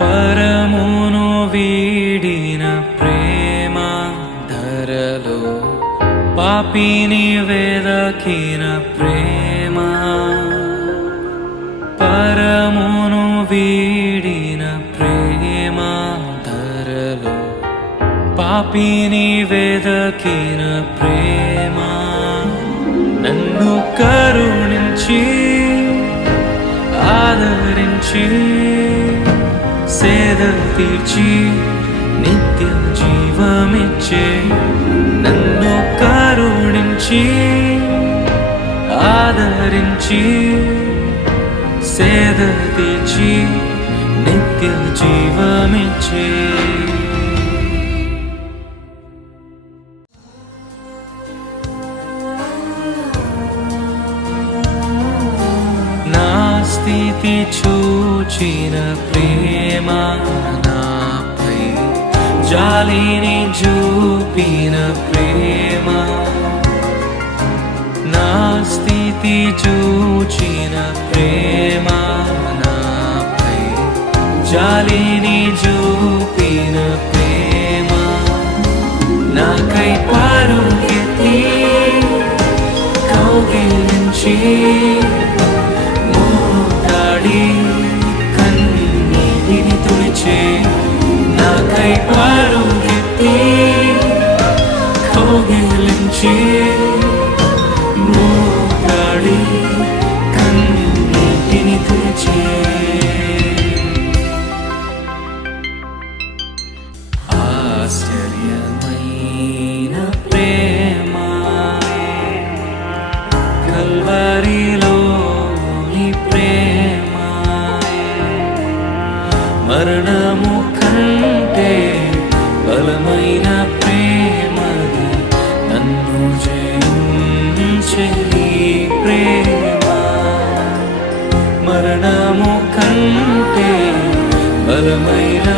పరమును వీడిన ప్రేమ ధరలో పాపిని వెదకిన ప్రేమ వీడిన ప్రేమ ధరలో పాపిని వెదకిన ప్రేమ నన్ను కరుణించి ఆదరించి సేద తీర్చి నిత్య జీవమిచ్చే నన్ను కరుణించి ఆదరించి సేద తీర్చి నిత్య జీవమిచ్చే నా స్థితి చూచిన ప్రేమ నాపై జాలిని చూపిన ప్రేమ. నా స్థితి చూ చూచిన ప్రేమ నాపై జాలిని చూపిన ప్రేమ నాకై పారు ఎత్తి కౌగిలించి మోటాడి కన్నీటిని తుడిచే నాకై పారు మరణము కంటే బలమైన ప్రేమది నన్ను జయించని ప్రేమ. మరణము కంటే బలమైన